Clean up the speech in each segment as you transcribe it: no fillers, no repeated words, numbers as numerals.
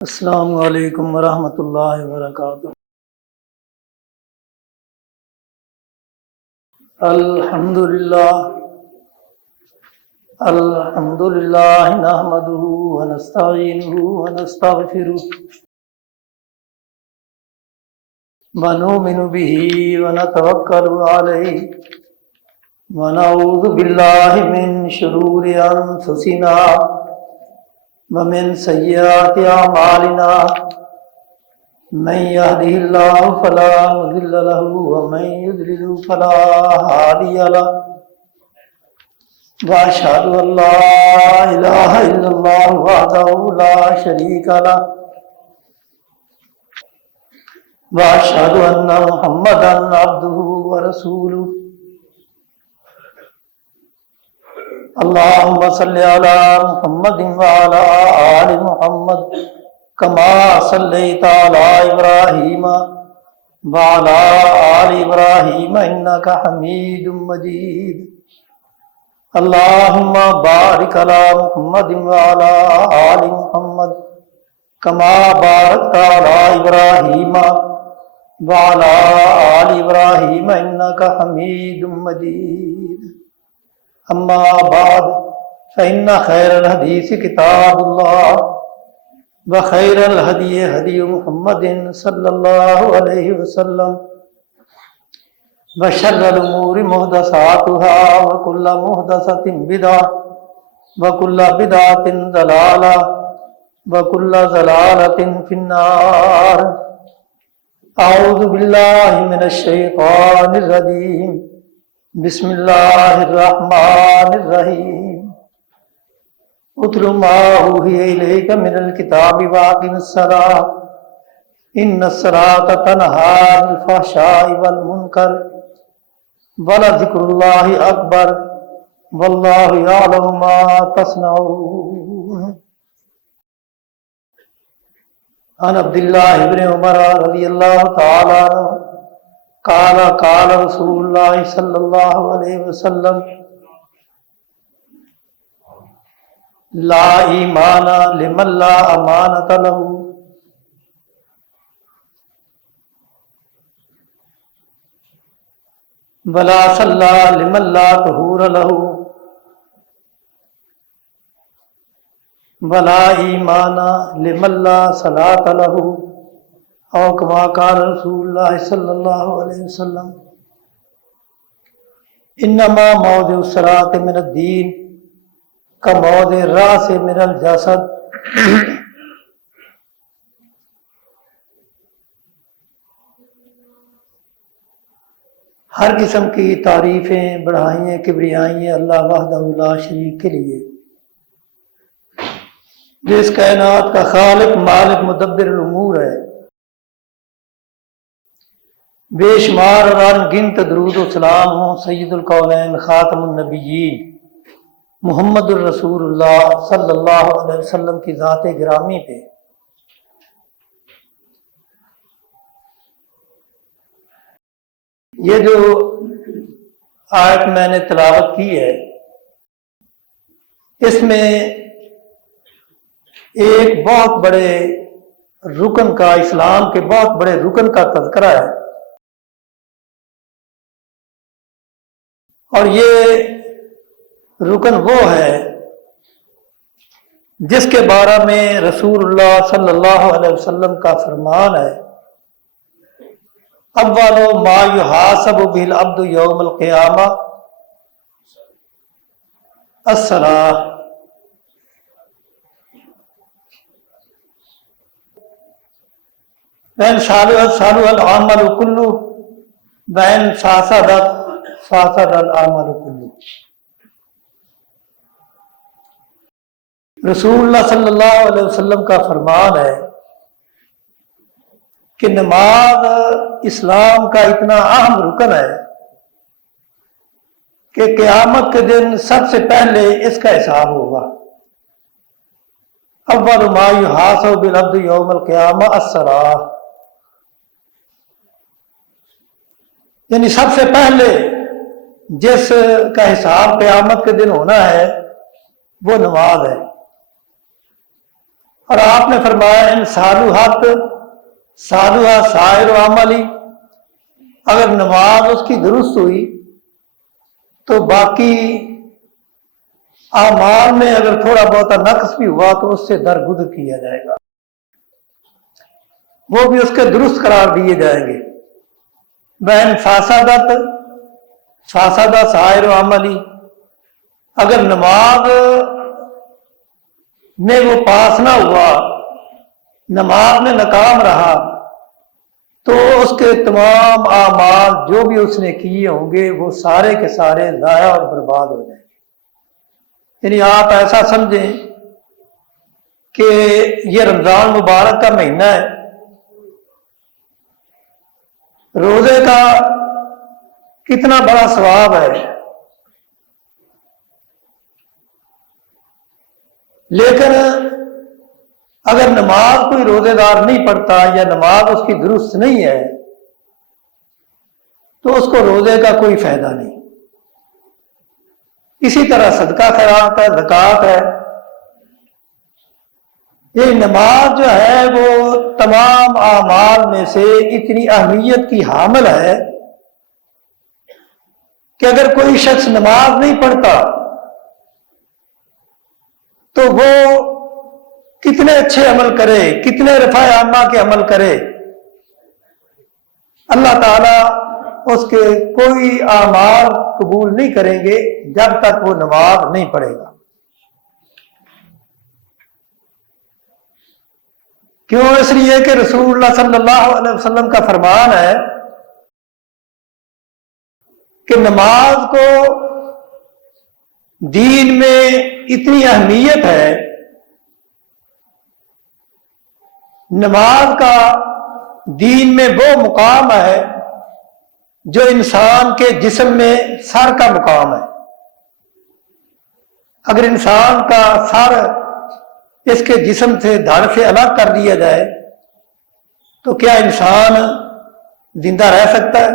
السلام علیکم ورحمۃ اللہ وبرکاتہ۔ الحمد للہ نحمدہ ونستعینہ ونستغفرہ ونؤمن بہ ونتوکل علیہ ونعوذ باللہ من شرور انفسنا ومن سیئات اعمالنا من يهده الله فلا مضل له ومن يضلل فلا هادي له واشهد ان لا اله الا الله وحده لا شريك له واشهد ان محمدا عبده ورسوله اللهم صل على محمد وعلى آل محمد كما صليت على إبراهيم وعلى آل إبراهيم إنك حميد مجيد اللهم بارك على محمد وعلى آل محمد كما باركت على إبراهيم وعلى آل إبراهيم إنك حميد مجيد اما بعد فإن خير الحديث كتاب الله وخير الهدي هدي محمد صلى الله عليه وسلم وشر الأمور محدثاتها وكل محدثة بدعة وكل بدعة ضلالة وكل ضلالة في النار أعوذ بالله من الشيطان الرجيم بسم اللہ الرحمن الرحیم اتل ما اوحی الیک من الکتاب واقم الصلاۃ ان الصلاۃ تنہی عن الفحشاء والمنکر ولذکر اللہ اکبر واللہ یعلم ما تصنعون۔ عن عبداللہ بن عمر رضی اللہ تعالی عنہ قال قال رسول اللہ صلی اللہ علیہ وسلم لا ایمان لمن لا امانۃ له ولا صلی لمن لا طہور له ولا ایمان لمن لا صلاۃ له او کما قال رسول اللہ صلی اللہ علیہ وسلم انما موضع الصلاۃ من الدین کموضع الراس من الجسد۔ ہر قسم کی تعریفیں بڑھائیں کبریائیں اللہ وحدہ لا شریک کے لیے، جو اس کائنات کا خالق مالک مدبر الامور ہے۔ بے شمار اور انگنت درود و سلام ہوں سید الکونین خاتم النبیین محمد الرسول اللہ صلی اللہ علیہ وسلم کی ذات گرامی پہ۔ یہ جو آیت میں نے تلاوت کی ہے، اس میں ایک بہت بڑے رکن کا، اسلام کے بہت بڑے رکن کا تذکرہ ہے، اور یہ رکن وہ ہے جس کے بارے میں رسول اللہ صلی اللہ علیہ وسلم کا فرمان ہے اول ما یحاسب به العبد یوم القیامہ الصلاۃ۔ وَإِنْ صَلُحَ الْعَمَلُ كُلُّهُ وَإِنْ فسد العمل كله۔ رسول اللہ صلی اللہ علیہ وسلم کا فرمان ہے کہ نماز اسلام کا اتنا اہم رکن ہے کہ قیامت کے دن سب سے پہلے اس کا حساب ہوگا۔ اول ما یحاسب بالعبد یوم القیامہ الصلاۃ، یعنی سب سے پہلے جس کا حساب قیامت کے دن ہونا ہے وہ نماز ہے۔ اور آپ نے فرمایا ان صالحات صالحہ سائر عملی، اگر نماز اس کی درست ہوئی تو باقی اعمال میں اگر تھوڑا بہت نقص بھی ہوا تو اس سے درگزر کیا جائے گا، وہ بھی اس کے درست قرار دیے جائیں گے۔ بہن فاسدہ سائر عملی، اگر نماز میں وہ پاس نہ ہوا، نماز میں ناکام رہا، تو اس کے تمام اعمال جو بھی اس نے کیے ہوں گے وہ سارے کے سارے ضائع اور برباد ہو جائیں گے۔ یعنی آپ ایسا سمجھیں کہ یہ رمضان مبارک کا مہینہ ہے، روزے کا کتنا بڑا ثواب ہے، لیکن اگر نماز کوئی روزے دار نہیں پڑھتا یا نماز اس کی درست نہیں ہے تو اس کو روزے کا کوئی فائدہ نہیں۔ اسی طرح صدقہ خیرات ہے، زکوٰۃ ہے، یہ نماز جو ہے وہ تمام اعمال میں سے اتنی اہمیت کی حامل ہے کہ اگر کوئی شخص نماز نہیں پڑھتا تو وہ کتنے اچھے عمل کرے، کتنے رفع عامہ کے عمل کرے، اللہ تعالیٰ اس کے کوئی اعمال قبول نہیں کریں گے جب تک وہ نماز نہیں پڑھے گا۔ کیوں؟ اس لیے کہ رسول اللہ صلی اللہ علیہ وسلم کا فرمان ہے کہ نماز کو دین میں اتنی اہمیت ہے، نماز کا دین میں وہ مقام ہے جو انسان کے جسم میں سر کا مقام ہے۔ اگر انسان کا سر اس کے جسم سے دھڑ سے الگ کر دیا جائے تو کیا انسان زندہ رہ سکتا ہے؟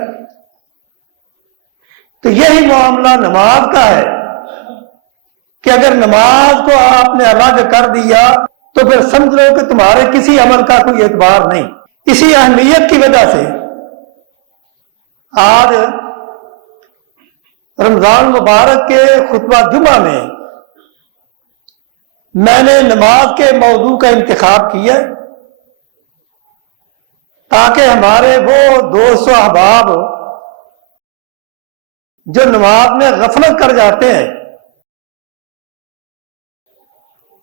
تو یہی معاملہ نماز کا ہے کہ اگر نماز کو آپ نے الگ کر دیا تو پھر سمجھ لو کہ تمہارے کسی عمل کا کوئی اعتبار نہیں۔ اسی اہمیت کی وجہ سے آج رمضان مبارک کے خطبہ جمعہ میں نے نماز کے موضوع کا انتخاب کیا تاکہ ہمارے وہ دوست و احباب جو نماز میں غفلت کر جاتے ہیں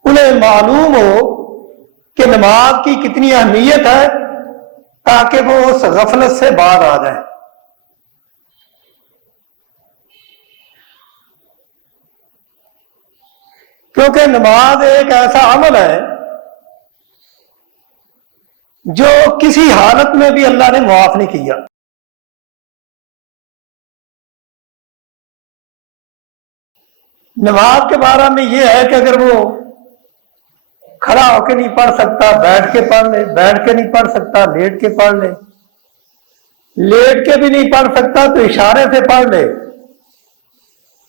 انہیں معلوم ہو کہ نماز کی کتنی اہمیت ہے، تاکہ وہ اس غفلت سے باز آ جائیں۔ کیونکہ نماز ایک ایسا عمل ہے جو کسی حالت میں بھی اللہ نے معاف نہیں کیا۔ نماز کے بارے میں یہ ہے کہ اگر وہ کھڑا ہو کے نہیں پڑھ سکتا بیٹھ کے پڑھ لے، بیٹھ کے نہیں پڑھ سکتا لیٹ کے پڑھ لے، لیٹ کے بھی نہیں پڑھ سکتا تو اشارے سے پڑھ لے،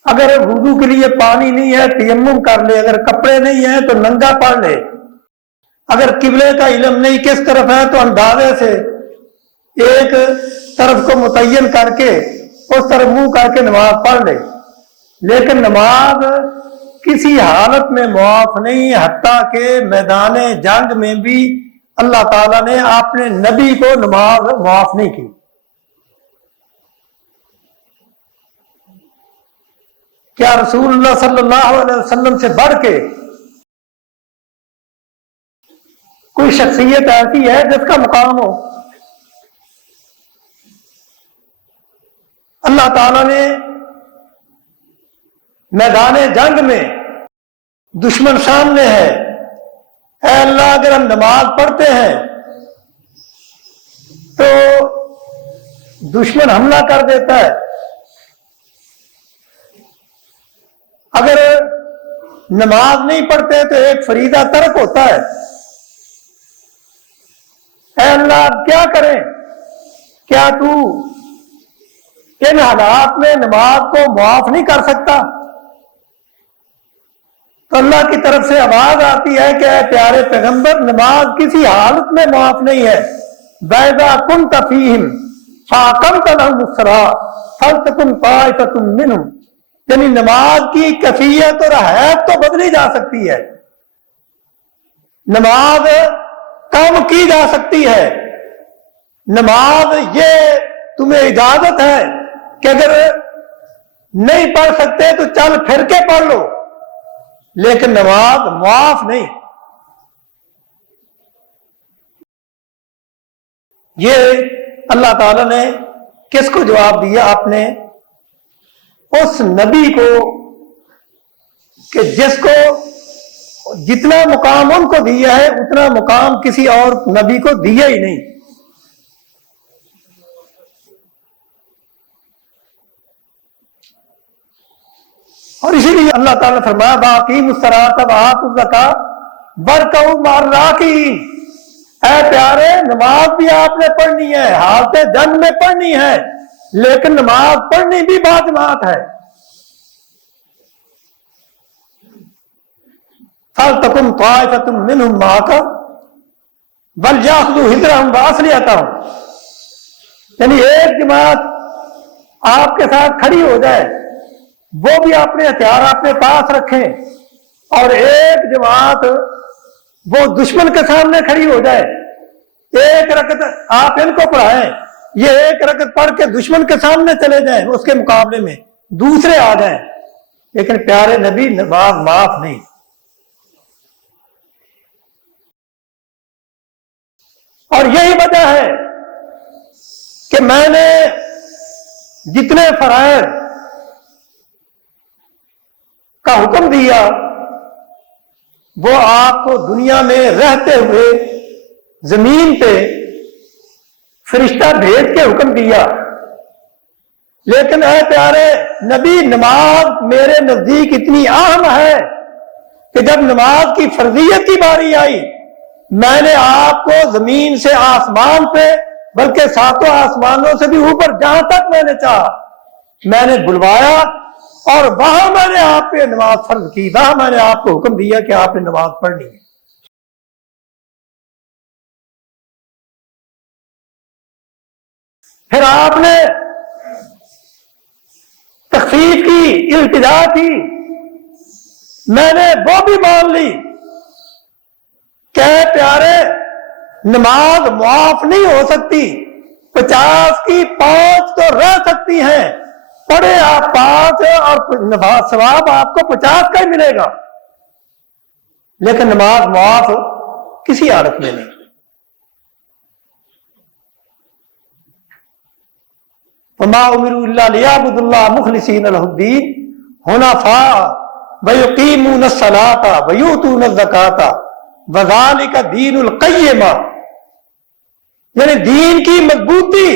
اگر وضو کے لیے پانی نہیں ہے تیمم کر لے، اگر کپڑے نہیں ہیں تو ننگا پڑھ لے، اگر قبلے کا علم نہیں کس طرف ہے تو اندازے سے ایک طرف کو متعین کر کے اس طرف منہ کر کے نماز پڑھ لے۔ لیکن نماز کسی حالت میں معاف نہیں، حتیٰ کہ میدان جنگ میں بھی اللہ تعالیٰ نے اپنے نبی کو نماز معاف نہیں کی۔ کیا رسول اللہ صلی اللہ علیہ وسلم سے بڑھ کے کوئی شخصیت ایسی ہے جس کا مقام ہو؟ اللہ تعالیٰ نے میدان جنگ میں دشمن سامنے ہے، اے اللہ اگر ہم نماز پڑھتے ہیں تو دشمن حملہ کر دیتا ہے، اگر نماز نہیں پڑھتے تو ایک فریضہ ترک ہوتا ہے، اے اللہ اب کیا کریں؟ کیا تو ان حالات میں نماز کو معاف نہیں کر سکتا؟ تو اللہ کی طرف سے آواز آتی ہے کہ اے پیارے پیغمبر، نماز کسی حالت میں معاف نہیں ہے. وَإِذَا كُنْتَ فِيهِمْ فَأَقَمْتَ لَهُمُ الصَّلَاةَ فَلْتَكُنْ طَائِفَةٌ مِّنْهُمْ. یعنی نماز کی کیفیت اور حیت تو بدلی جا سکتی ہے، نماز کم کی جا سکتی ہے. نماز یہ تمہیں اجازت ہے کہ اگر نہیں پڑھ سکتے تو چل پھر کے پڑھ لو، لیکن نماز معاف نہیں. یہ اللہ تعالی نے کس کو جواب دیا؟ اپنے اس نبی کو، کہ جس کو جتنا مقام ان کو دیا ہے اتنا مقام کسی اور نبی کو دیا ہی نہیں. اور اسی لیے اللہ تعالیٰ نے فرمایا باقیم الصلاۃ وآتوا الزکاۃ وارکعوا مع الراکعین. اے پیارے، نماز بھی آپ نے پڑھنی ہے، حالت جنگ میں پڑھنی ہے، لیکن نماز پڑھنی بھی باجماعت ہے. فَلْتَكُنْ طَائِفَةٌ مِّنْهُمْ مَعَكَ وَلْيَأْخُذُوا حِذْرَهُمْ وَأَسْلِحَتَهُمْ. یعنی ایک جماعت آپ کے ساتھ کھڑی ہو جائے، وہ بھی اپنے ہتھیار اپنے پاس رکھیں، اور ایک جماعت وہ دشمن کے سامنے کھڑی ہو جائے. ایک رکعت آپ ان کو پڑھائیں، یہ ایک رکعت پڑھ کے دشمن کے سامنے چلے جائیں، اس کے مقابلے میں دوسرے آ جائیں. لیکن پیارے نبی، نماز معاف نہیں. اور یہی وجہ ہے کہ میں نے جتنے فرائض کا حکم دیا وہ آپ کو دنیا میں رہتے ہوئے زمین پہ فرشتہ بھیج کے حکم دیا. لیکن اے پیارے نبی، نماز میرے نزدیک اتنی اہم ہے کہ جب نماز کی فرضیت کی باری آئی، میں نے آپ کو زمین سے آسمان پہ، بلکہ ساتوں آسمانوں سے بھی اوپر جہاں تک میں نے چاہا، میں نے بلوایا، اور وہاں میں نے آپ پہ نماز فرض کی، وہاں میں نے آپ کو حکم دیا کہ آپ نے نماز پڑھنی ہے. پھر آپ نے تخفیف کی، التجا کی، میں نے وہ بھی مان لی کہ پیارے، نماز معاف نہیں ہو سکتی، 50 کی 5 تو رہ سکتی ہیں، پڑھے آپ 5 اور ثواب آپ کو 50 کا ہی ملے گا، لیکن نماز معاف کسی حالت میں نہیں. وما امروا الا ليعبدوا الله مخلصين له الدين حنفاء ويقيمون الصلاة ويؤتون الزكاة وذلك دین القیمہ. یعنی دین کی مضبوطی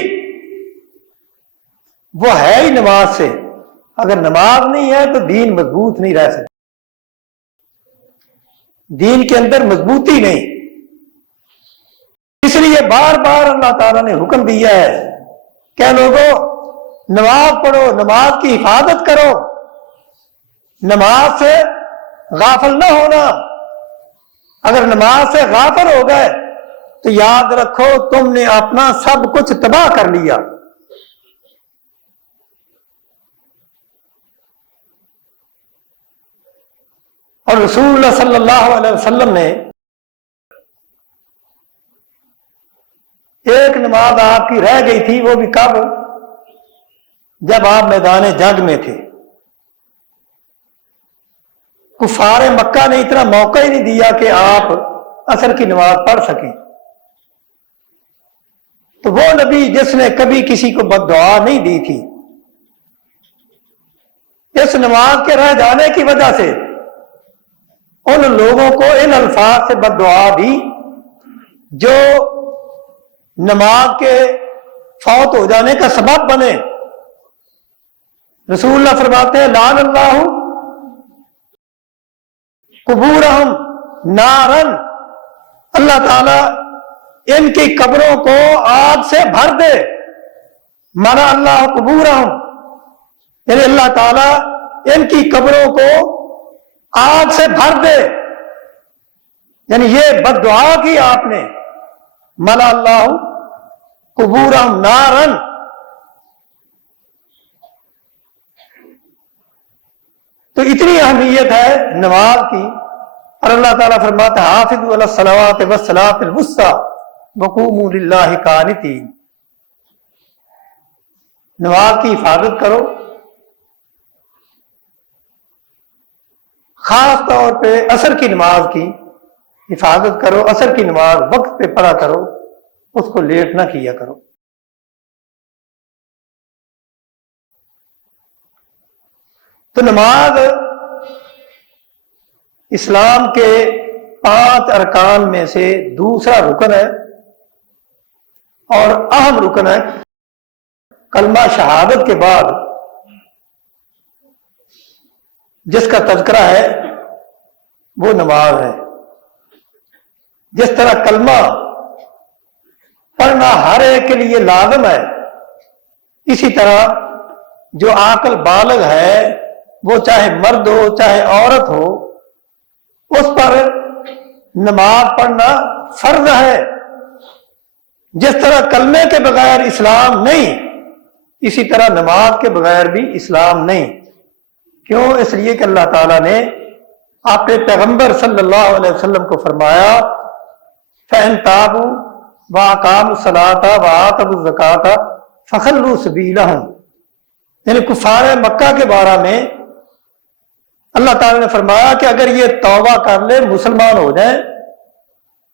وہ ہے ہی نماز سے. اگر نماز نہیں ہے تو دین مضبوط نہیں رہ سکتا، دین کے اندر مضبوطی نہیں. اس لیے بار بار اللہ تعالیٰ نے حکم دیا ہے کہ لوگوں، نماز پڑھو، نماز کی حفاظت کرو، نماز سے غافل نہ ہونا. اگر نماز سے غافل ہو گئے تو یاد رکھو تم نے اپنا سب کچھ تباہ کر لیا. اور رسول اللہ صلی اللہ علیہ وسلم نے ایک نماز آپ کی رہ گئی تھی، وہ بھی کب؟ جب آپ میدان جنگ میں تھے. کفار مکہ نے اتنا موقع ہی نہیں دیا کہ آپ عصر کی نماز پڑھ سکیں. تو وہ نبی جس نے کبھی کسی کو بد دعا نہیں دی تھی، اس نماز کے رہ جانے کی وجہ سے ان لوگوں کو ان الفاظ سے بد دعا دی جو نماز کے فوت ہو جانے کا سبب بنے. رسول اللہ فرماتے ہیں لعن اللہ قبورہم نارن، اللہ تعالیٰ ان کی قبروں کو آگ سے بھر دے. مانا اللہ قبورہم، یعنی اللہ تعالیٰ ان کی قبروں کو آگ سے بھر دے، یعنی یہ بد دعا کی آپ نے، ملا اللہ قبورہم نارن. تو اتنی اہمیت ہے نماز کی، اور اللہ تعالیٰ فرماتا ہے حافظوا علی الصلوات والصلاۃ الوسطی وقوموا للہ قانتین. نماز کی حفاظت کرو، خاص طور پہ عصر کی نماز کی حفاظت کرو. عصر کی نماز وقت پہ پڑھا کرو، اس کو لیٹ نہ کیا کرو. تو نماز اسلام کے 5 ارکان میں سے دوسرا رکن ہے اور اہم رکن ہے. کلمہ شہادت کے بعد جس کا تذکرہ ہے وہ نماز ہے. جس طرح کلمہ پڑھنا ہر ایک کے لیے لازم ہے، اسی طرح جو عاقل بالغ ہے، وہ چاہے مرد ہو چاہے عورت ہو، اس پر نماز پڑھنا فرض ہے. جس طرح کلمے کے بغیر اسلام نہیں، اسی طرح نماز کے بغیر بھی اسلام نہیں. کیوں؟ اس لیے کہ اللہ تعالیٰ نے اپنے پیغمبر صلی اللہ علیہ وسلم کو فرمایا فَإِن تَابُوا وَأَقَامُوا الصَّلَاةَ وَآتَوُا الزَّكَاةَ فَخَلُّوا سَبِيلَهُمْ. یعنی کفار مکہ کے بارے میں اللہ تعالیٰ نے فرمایا کہ اگر یہ توبہ کر لے، مسلمان ہو جائیں،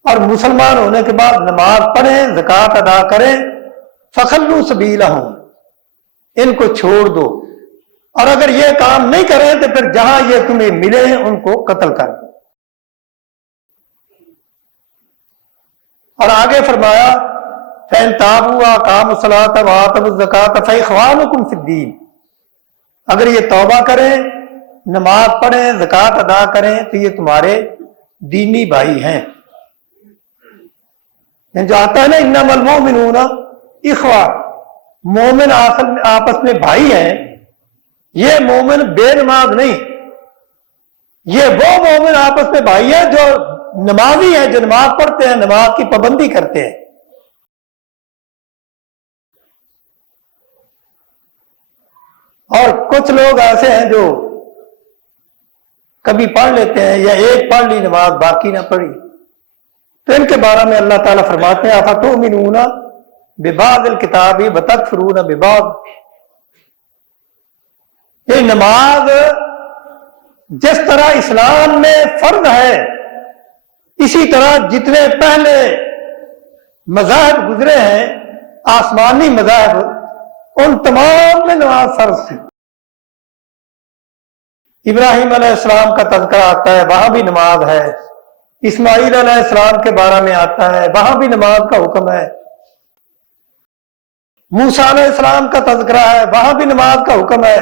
اور مسلمان ہونے کے بعد نماز پڑھیں، زکوٰۃ ادا کریں، فَخَلُّوا سَبِيلَهُمْ، ان کو چھوڑ دو. اور اگر یہ کام نہیں کریں تو پھر جہاں یہ تمہیں ملے ان کو قتل کر دو. اور آگے فرمایا فَإِن تَابُوا وَأَقَامُوا الصَّلَاةَ وَآتَوُا الزَّكَاةَ فَإِخْوَانُكُمْ فِي الدِّينِ. اگر یہ توبہ کریں، نماز پڑھیں، زکوٰۃ ادا کریں تو یہ تمہارے دینی بھائی ہیں. جو آتا ہے نا انما المؤمنون اخوہ، مومن آپس میں بھائی ہیں. یہ مومن بے نماز نہیں، یہ وہ مومن آپس میں بھائی ہیں جو نمازی ہیں، جو نماز پڑھتے ہیں، نماز کی پابندی کرتے ہیں. اور کچھ لوگ ایسے ہیں جو کبھی پڑھ لیتے ہیں یا ایک پڑھ لی نماز باقی نہ پڑھی، تو ان کے بارے میں اللہ تعالیٰ فرماتے ہیں افتؤمنون ببعض الکتاب وتکفرون ببعض. یہ نماز جس طرح اسلام میں فرض ہے، اسی طرح جتنے پہلے مذاہب گزرے ہیں، آسمانی مذاہب، ان تمام میں نماز فرض تھی. ابراہیم علیہ السلام کا تذکرہ آتا ہے، وہاں بھی نماز ہے. اسماعیل علیہ السلام کے بارے میں آتا ہے، وہاں بھی نماز کا حکم ہے. موسیٰ علیہ السلام کا تذکرہ ہے، وہاں بھی نماز کا حکم ہے.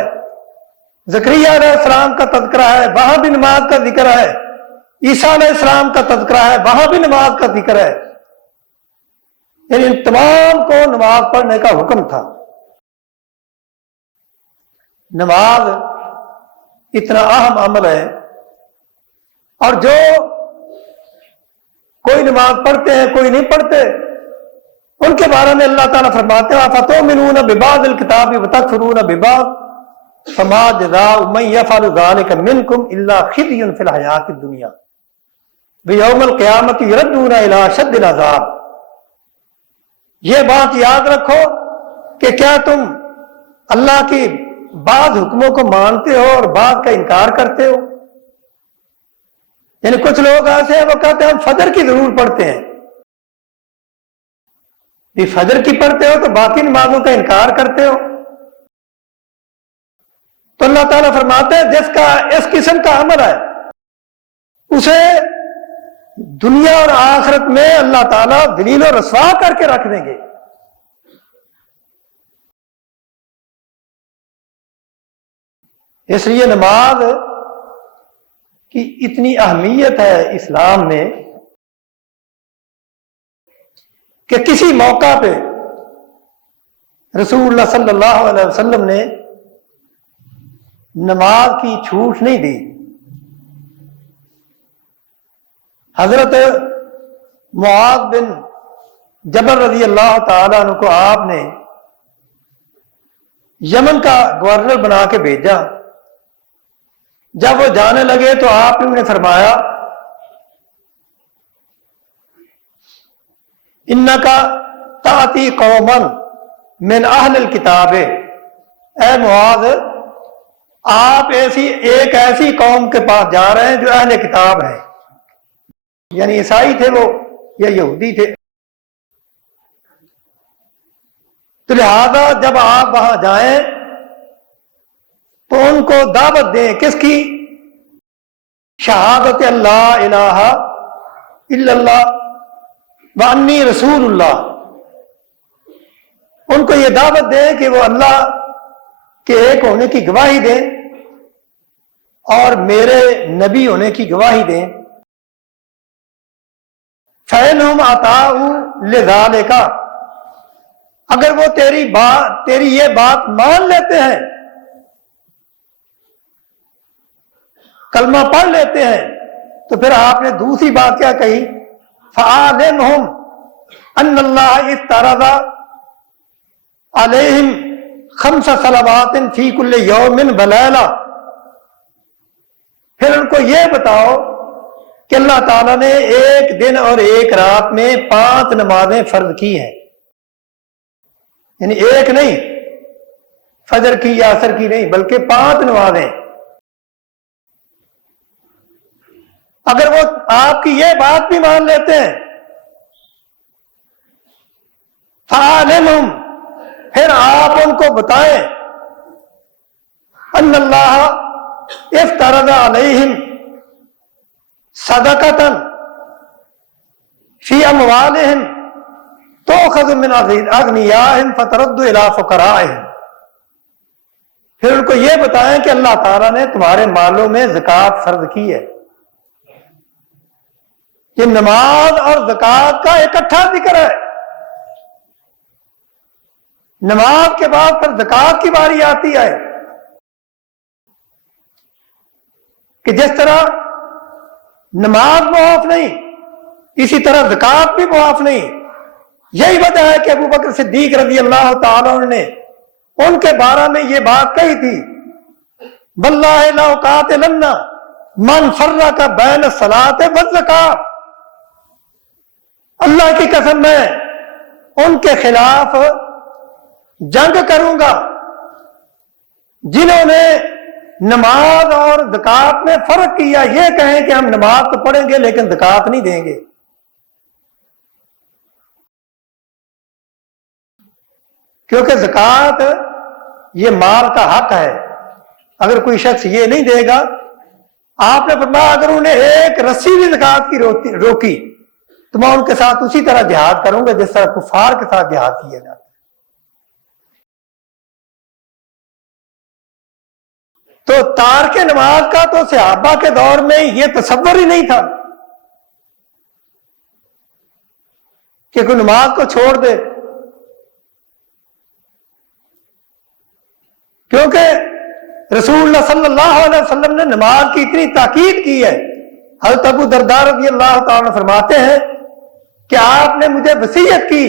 زکریا علیہ السلام کا تذکرہ ہے، وہاں بھی نماز کا ذکر ہے. عیسیٰ علیہ السلام کا تذکرہ ہے، وہاں بھی نماز کا ذکر ہے. یعنی ان تمام کو نماز پڑھنے کا حکم تھا. نماز اتنا اہم عمل ہے، اور جو کوئی نماز پڑھتے ہیں کوئی نہیں پڑھتے، ان کے بارے میں اللہ تعالیٰ فرماتے ہیں افتؤمنون ببعض الکتاب وتکفرون ببعض فما جزاء من يفعل ذلك منكم الا خزي في الحیاۃ الدنیا ویوم القیامۃ یردون الی اشد العذاب. یہ بات یاد رکھو کہ کیا تم اللہ کی بعض حکموں کو مانتے ہو اور بعض کا انکار کرتے ہو. یعنی کچھ لوگ ایسے ہیں وہ کہتے ہیں ہم فجر کی ضرور پڑھتے ہیں. یہ فجر کی پڑھتے ہو تو باقی نمازوں کا انکار کرتے ہو. تو اللہ تعالیٰ فرماتے ہیں جس کا اس قسم کا عمل ہے اسے دنیا اور آخرت میں اللہ تعالیٰ ذلیل و رسوا کر کے رکھ دیں گے. اس لیے نماز کی اتنی اہمیت ہے اسلام میں کہ کسی موقع پہ رسول اللہ صلی اللہ علیہ وسلم نے نماز کی چھوٹ نہیں دی. حضرت معاذ بن جبل رضی اللہ تعالیٰ عنہ کو آپ نے یمن کا گورنر بنا کے بھیجا. جب وہ جانے لگے تو آپ نے انہیں فرمایا انکا تاتی قوما من اہل الکتاب، اے معاذ آپ ایک ایسی قوم کے پاس جا رہے ہیں جو اہل کتاب ہے، یعنی عیسائی تھے وہ یا یہودی تھے. تو لہذا جب آپ وہاں جائیں تو ان کو دعوت دیں کس کی؟ شہادت اللہ الہ الا اللہ وانی رسول اللہ. ان کو یہ دعوت دیں کہ وہ اللہ کے ایک ہونے کی گواہی دیں اور میرے نبی ہونے کی گواہی دیں. فَإِنْهُمْ أَطَاعُوا لِذَلِكَ، اگر وہ تیری یہ بات مان لیتے ہیں، کلمہ پڑھ لیتے ہیں، تو پھر آپ نے دوسری بات کیا کہی؟ فَعَلِمْهُمْ أَنَّ اللَّهَ اِفْتَرَضَ عَلَيْهِمْ 5 صلوات فی کل یوم ولیلہ. پھر ان کو یہ بتاؤ کہ اللہ تعالیٰ نے ایک دن اور ایک رات میں 5 نمازیں فرض کی ہیں، یعنی ایک نہیں، فجر کی یا عصر کی نہیں، بلکہ 5 نمازیں. اگر وہ آپ کی یہ بات بھی مان لیتے ہیں، فَعَلِمْهُمْ، پھر آپ ان کو بتائیں ان اللہ افترض علیہم صدقۃ فی اموالہم تؤخذ من اغنیائہم فترد الی فقرائہم. پھر ان کو یہ بتائیں کہ اللہ تعالیٰ نے تمہارے مالوں میں زکوٰۃ فرض کی ہے. یہ نماز اور زکوٰۃ کا اکٹھا ذکر ہے. نماز کے بعد پھر زکوٰۃ کی باری آتی ہے کہ جس طرح نماز معاف نہیں، اسی طرح زکوٰۃ بھی معاف نہیں. یہی وجہ ہے کہ ابو بکر صدیق رضی اللہ تعالیٰ عنہ نے ان کے بارے میں یہ بات کہی تھی، واللہ لأقاتلن من فرق بین الصلاۃ والزکوٰۃ. اللہ کی قسم میں ان کے خلاف جنگ کروں گا جنہوں نے نماز اور زکوٰۃ میں فرق کیا. یہ کہیں کہ ہم نماز تو پڑھیں گے لیکن زکوٰۃ نہیں دیں گے. کیونکہ زکوٰۃ یہ مال کا حق ہے. اگر کوئی شخص یہ نہیں دے گا، آپ نے فرمایا اگر انہیں ایک رسی بھی زکوٰۃ کی روکی تو میں ان کے ساتھ اسی طرح جہاد کروں گا جس طرح کفار کے ساتھ جہاد کیا جاتا ہے. تو تارک نماز کا تو صحابہ کے دور میں یہ تصور ہی نہیں تھا کہ کوئی نماز کو چھوڑ دے، کیونکہ رسول اللہ صلی اللہ علیہ وسلم نے نماز کی اتنی تاکید کی ہے. حضرت ابو درداء رضی اللہ تعالیٰ فرماتے ہیں کہ آپ نے مجھے وصیت کی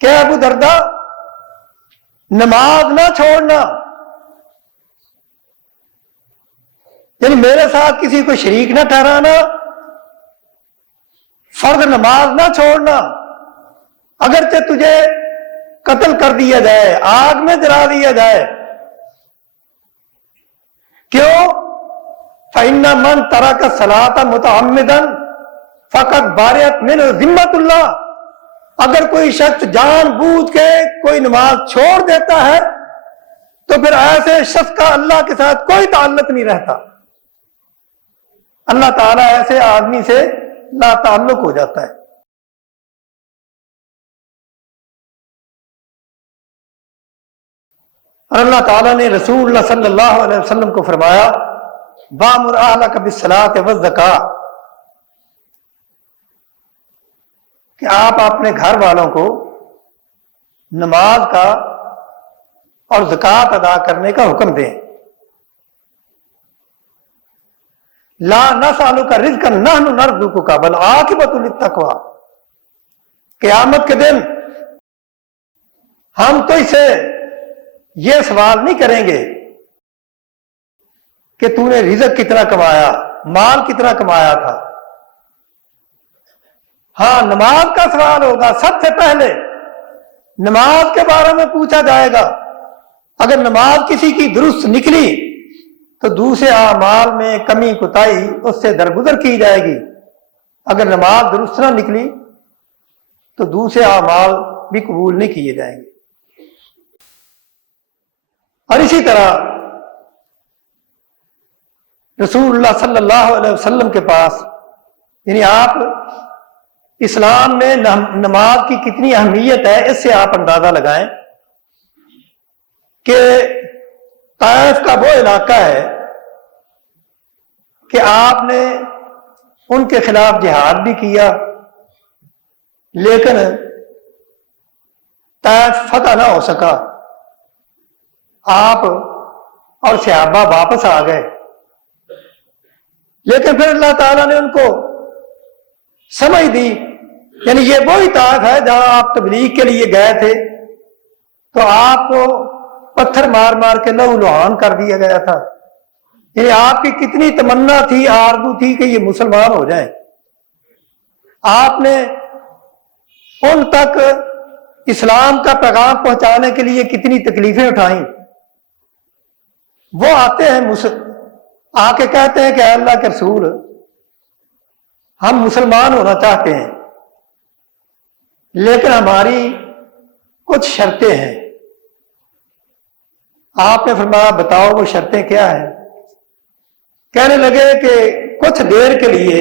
کہ ابو درداء نماز نہ چھوڑنا، یعنی میرے ساتھ کسی کو شریک نہ ٹھہرانا، فرض نماز نہ چھوڑنا. اگرچہ تجھے قتل کر دیا جائے، آگ میں جلا دیا جائے. کیوں؟ فَإِنَّ مَن تَرَكَ الصَّلَاةَ مُتَعَمِّدًا فَقَدْ بَرِئَتْ مِنْهُ ذِمَّةُ اللَّهِ. اگر کوئی شخص جان بوجھ کے کوئی نماز چھوڑ دیتا ہے تو پھر ایسے شخص کا اللہ کے ساتھ کوئی تعلق نہیں رہتا. اللہ تعالیٰ ایسے آدمی سے لا تعلق ہو جاتا ہے. اور اللہ تعالیٰ نے رسول اللہ صلی اللہ علیہ وسلم کو فرمایا وَأْمُرْ أَهْلَكَ بِالصَّلَاةِ وَالزَّكَاةِ، کہ آپ اپنے گھر والوں کو نماز کا اور زکوٰۃ ادا کرنے کا حکم دیں. لا نسألک رزقا نحن نرزقک والعاقبۃ للتقوی، قیامت کے دن ہم تو اسے یہ سوال نہیں کریں گے کہ تو نے رزق کتنا کمایا، مال کتنا کمایا تھا۔ ہاں نماز کا سوال ہوگا، سب سے پہلے نماز کے بارے میں پوچھا جائے گا۔ اگر نماز کسی کی درست نکلی تو دوسرے اعمال میں کمی کوتاہی اس سے درگزر کی جائے گی، اگر نماز درست نہ نکلی تو دوسرے اعمال بھی قبول نہیں کیے جائیں گے۔ اور اسی طرح رسول اللہ صلی اللہ علیہ وسلم کے پاس، یعنی آپ اسلام میں نماز کی کتنی اہمیت ہے اس سے آپ اندازہ لگائیں کہ طائف کا وہ علاقہ ہے کہ آپ نے ان کے خلاف جہاد بھی کیا، لیکن طائف فتح نہ ہو سکا، آپ اور صحابہ واپس آ گئے، لیکن پھر اللہ تعالیٰ نے ان کو سمجھ دی، یعنی یہ وہی طائف ہے جہاں آپ تبلیغ کے لیے گئے تھے تو آپ کو پتھر مار مار کے لہو لہان کر دیا گیا تھا، یعنی آپ کی کتنی تمنا تھی، آرزو تھی کہ یہ مسلمان ہو جائیں، آپ نے ان تک اسلام کا پیغام پہنچانے کے لیے کتنی تکلیفیں اٹھائیں۔ وہ آتے ہیں آ کے کہتے ہیں کہ اے اللہ کے رسول ہم مسلمان ہونا چاہتے ہیں لیکن ہماری کچھ شرطیں ہیں۔ آپ نے فرمایا بتاؤ وہ شرطیں کیا ہیں؟ کہنے لگے کہ کچھ دیر کے لیے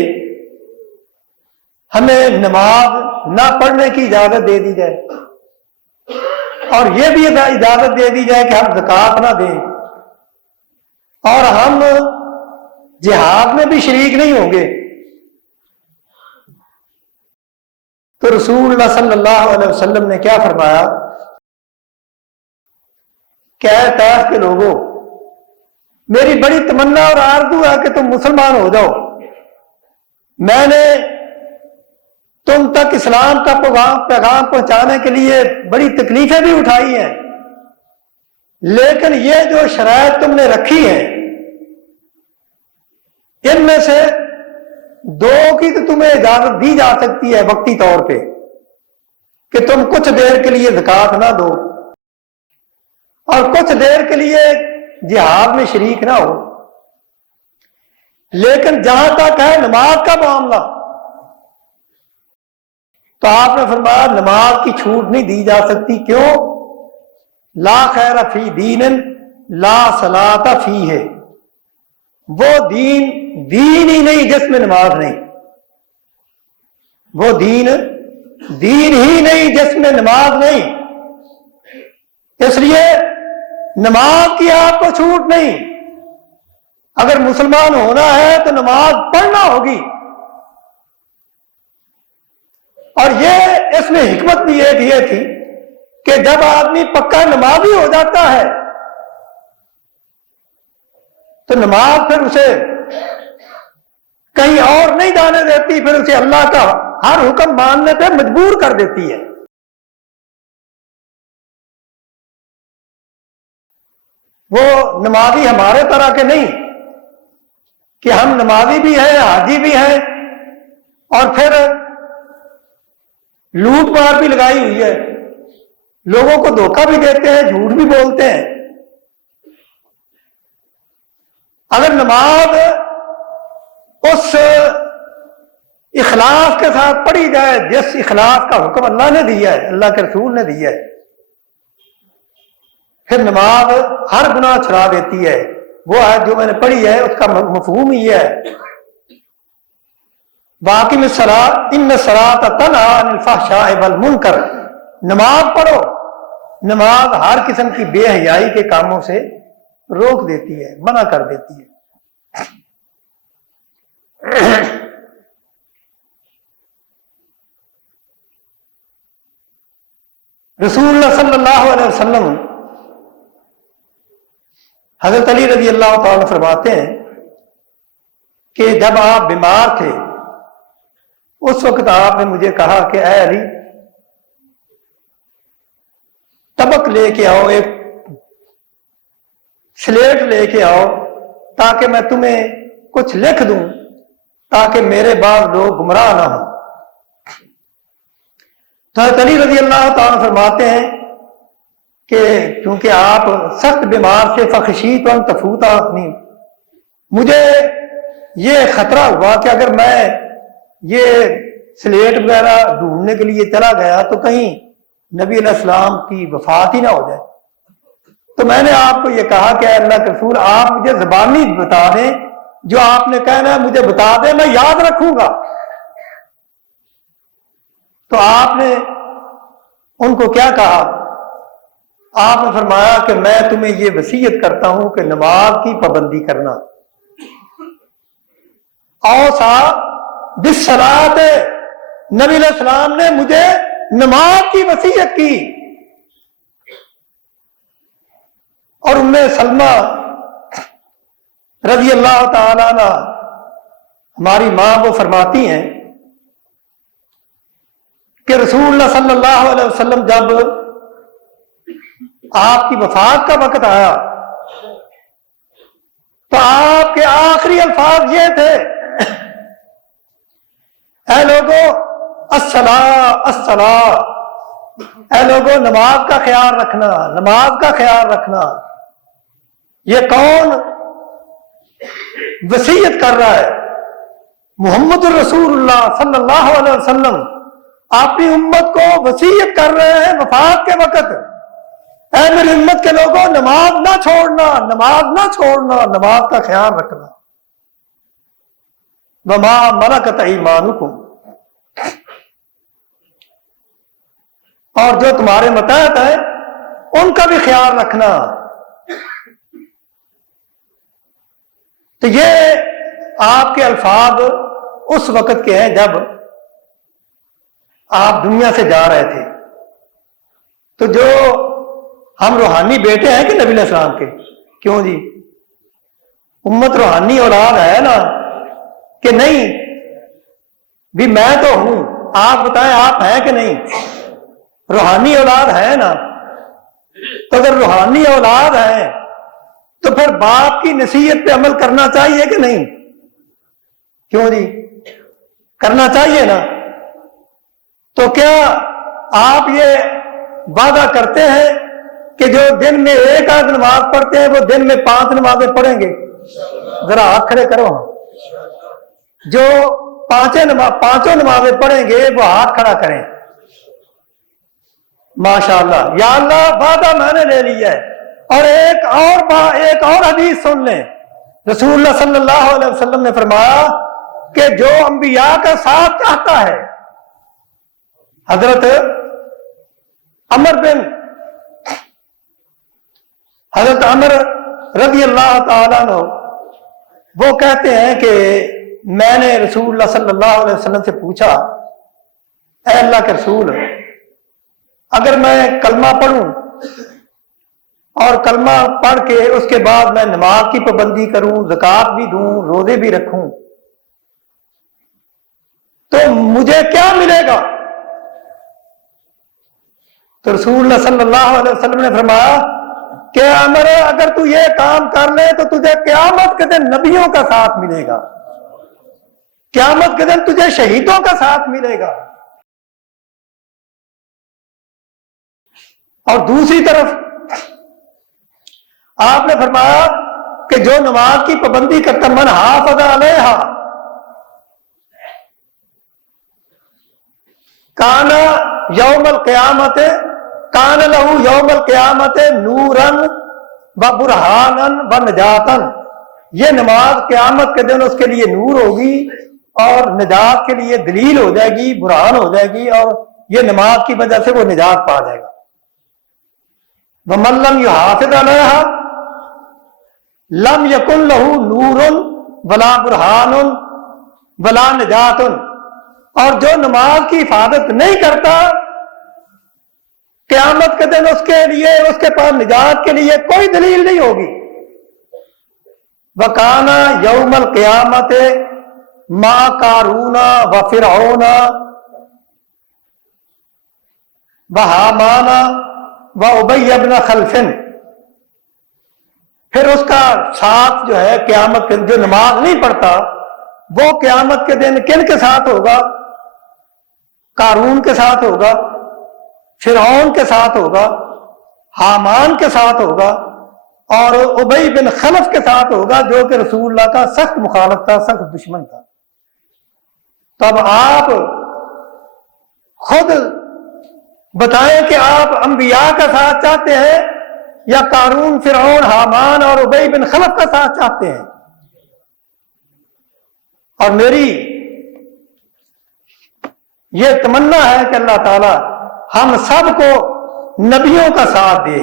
ہمیں نماز نہ پڑھنے کی اجازت دے دی جائے اور یہ بھی اجازت دے دی جائے کہ ہم زکوٰۃ نہ دیں اور ہم جہاد میں بھی شریک نہیں ہوں گے۔ تو رسول اللہ صلی اللہ علیہ وسلم نے کیا فرمایا کہ اے طائف کے لوگوں، میری بڑی تمنا اور آرزو ہے کہ تم مسلمان ہو جاؤ، میں نے تم تک اسلام کا پیغام پہنچانے کے لیے بڑی تکلیفیں بھی اٹھائی ہیں، لیکن یہ جو شرائط تم نے رکھی ہیں ان میں سے دو کی تو تمہیں اجازت دی جا سکتی ہے وقتی طور پہ کہ تم کچھ دیر کے لیے زکوٰۃ نہ دو اور کچھ دیر کے لیے جہاد میں شریک نہ ہو، لیکن جہاں تک ہے نماز کا معاملہ تو آپ نے فرمایا نماز کی چھوٹ نہیں دی جا سکتی۔ کیوں؟ لا خیر فی دین لا صلاۃ فیہ، وہ دین ہی نہیں جس میں نماز نہیں، وہ دین ہی نہیں جس میں نماز نہیں، اس لیے نماز کی آپ کو چھوٹ نہیں، اگر مسلمان ہونا ہے تو نماز پڑھنا ہوگی۔ اور یہ اس میں حکمت بھی ایک یہ تھی کہ جب آدمی پکا نمازی ہو جاتا ہے تو نماز پھر اسے کہیں اور نہیں جانے دیتی، پھر اسے اللہ کا ہر حکم ماننے پہ مجبور کر دیتی ہے۔ وہ نمازی ہمارے طرح کے نہیں کہ ہم نمازی بھی ہیں، حاجی بھی ہیں اور پھر لوٹ مار بھی لگائی ہوئی ہے، لوگوں کو دھوکہ بھی دیتے ہیں، جھوٹ بھی بولتے ہیں۔ اگر نماز اس اخلاص کے ساتھ پڑھی جائے جس اخلاص کا حکم اللہ نے دیا ہے، اللہ کے رسول نے دیا ہے، پھر نماز ہر گناہ چھڑا دیتی ہے۔ وہ آیت جو میں نے پڑھی ہے اس کا مفہوم ہی ہے باقی میں الصلاۃ ان الصلاۃ تنہی عن الفحشاء والمنکر، نماز پڑھو، نماز ہر قسم کی بے حیائی کے کاموں سے روک دیتی ہے، منع کر دیتی ہے۔ رسول اللہ صلی اللہ علیہ وسلم حضرت علی رضی اللہ تعالیٰ فرماتے ہیں کہ جب آپ بیمار تھے اس وقت آپ نے مجھے کہا کہ اے علی طبق لے کے آؤ، ایک سلیٹ لے کے آؤ تاکہ میں تمہیں کچھ لکھ دوں تاکہ میرے بعد لوگ گمراہ نہ ہوں۔ تو حضرت علی رضی اللہ تعالیٰ فرماتے ہیں کہ چونکہ آپ سخت بیمار سے فخشیت ان تفوتا نہیں، مجھے یہ خطرہ ہوا کہ اگر میں یہ سلیٹ وغیرہ ڈھونڈنے کے لیے چلا گیا تو کہیں نبی علیہ السلام کی وفات ہی نہ ہو جائے، تو میں نے آپ کو یہ کہا کہ اے اللہ کے رسول آپ مجھے زبانی بتا دیں، جو آپ نے کہنا ہے مجھے بتا دیں، میں یاد رکھوں گا۔ تو آپ نے ان کو کیا کہا؟ آپ نے فرمایا کہ میں تمہیں یہ وصیت کرتا ہوں کہ نماز کی پابندی کرنا۔ اوصا بالصلاۃ، نبی علیہ السلام نے مجھے نماز کی وصیت کی۔ اور ام سلمہ رضی اللہ تعالی عنہ ہماری ماں وہ فرماتی ہیں کہ رسول اللہ صلی اللہ علیہ وسلم جب آپ کی وفات کا وقت آیا تو آپ کے آخری الفاظ یہ تھے، اے لوگو الصلاۃ الصلاۃ، اے لوگو نماز کا خیال رکھنا، نماز کا خیال رکھنا۔ یہ کون وصیت کر رہا ہے؟ محمد الرسول اللہ صلی اللہ علیہ وسلم اپنی امت کو وصیت کر رہے ہیں وفات کے وقت، اے میری امت کے لوگوں نماز نہ چھوڑنا، نماز نہ چھوڑنا، نماز کا خیال رکھنا۔ وما ملکت ایمانکم، اور جو تمہارے متحد ہیں ان کا بھی خیال رکھنا۔ تو یہ آپ کے الفاظ اس وقت کے ہیں جب آپ دنیا سے جا رہے تھے۔ تو جو ہم روحانی بیٹے ہیں کہ نبی علیہ السلام کے، کیوں جی امت روحانی اولاد ہے نا کہ نہیں؟ بھی میں تو ہوں، آپ بتائیں آپ ہیں کہ نہیں؟ روحانی اولاد ہے نا؟ تو اگر روحانی اولاد ہے تو پھر باپ کی نصیحت پہ عمل کرنا چاہیے کہ نہیں؟ کیوں جی کرنا چاہیے نا؟ تو کیا آپ یہ وعدہ کرتے ہیں کہ جو دن میں ایک آدھ نماز پڑھتے ہیں وہ دن میں 5 نمازیں پڑھیں گے؟ ذرا ہاتھ کھڑے کرو۔ جو پانچوں نمازیں پڑھیں گے وہ ہاتھ کھڑا کریں۔ ماشاءاللہ، یا اللہ وعدہ میں نے لے لیا ہے۔ اور ایک اور حدیث سن لیں، رسول اللہ صلی اللہ علیہ وسلم نے فرمایا کہ جو انبیاء کا ساتھ چاہتا ہے، حضرت عمر رضی اللہ تعالیٰ عنہ وہ کہتے ہیں کہ میں نے رسول اللہ صلی اللہ علیہ وسلم سے پوچھا، اے اللہ کے رسول اگر میں کلمہ پڑھوں اور کلمہ پڑھ کے اس کے بعد میں نماز کی پابندی کروں، زکوٰۃ بھی دوں، روزے بھی رکھوں، تو مجھے کیا ملے گا؟ تو رسول اللہ صلی اللہ علیہ وسلم نے فرمایا کہ عمر اگر تو یہ کام کر لے تو تجھے قیامت کے دن نبیوں کا ساتھ ملے گا، قیامت کے دن تجھے شہیدوں کا ساتھ ملے گا۔ اور دوسری طرف آپ نے فرمایا کہ جو نماز کی پابندی کرتا، من حافظ علیہا کان یوم القیامت، کان لہو یوم القیامت نورن و برہانن و نجاتن، یہ نماز قیامت کے دن اس کے لیے نور ہوگی اور نجات کے لیے دلیل ہو جائے گی، برہان ہو جائے گی، اور یہ نماز کی وجہ سے وہ نجات پا جائے گا۔ ومن لم یحافظ علیہا لم یکن لہو نور ولا برہان ولا نجات، اور جو نماز کی حفاظت نہیں کرتا قیامت کے دن اس کے لیے، اس کے پاس نجات کے لیے کوئی دلیل نہیں ہوگی۔ وَكَانَ يَوْمَ الْقِيَامَةِ ما قارون و فرعون و حامان و ابی بن خلف، پھر اس کا ساتھ جو ہے قیامت کے جو نماز نہیں پڑھتا وہ قیامت کے دن کن کے ساتھ ہوگا؟ قارون کے ساتھ ہوگا، فرعون کے ساتھ ہوگا، حامان کے ساتھ ہوگا، اور ابی بن خلف کے ساتھ ہوگا جو کہ رسول اللہ کا سخت مخالف تھا، سخت دشمن تھا۔ تب آپ خود بتائیں کہ آپ انبیاء کا ساتھ چاہتے ہیں یا قارون، فرعون، حامان اور ابی بن خلف کا ساتھ چاہتے ہیں؟ اور میری یہ تمنا ہے کہ اللہ تعالی ہم سب کو نبیوں کا ساتھ دے،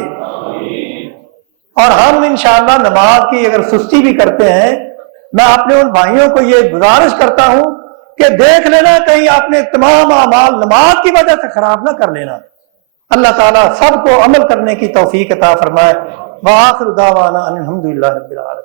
اور ہم انشاءاللہ نماز کی اگر سستی بھی کرتے ہیں، میں اپنے ان بھائیوں کو یہ گزارش کرتا ہوں کہ دیکھ لینا کہیں اپنے تمام اعمال نماز کی وجہ سے خراب نہ کر لینا۔ اللہ تعالیٰ سب کو عمل کرنے کی توفیق عطا فرمائے۔ وآخر دعوانا ان الحمد للہ رب العالمین۔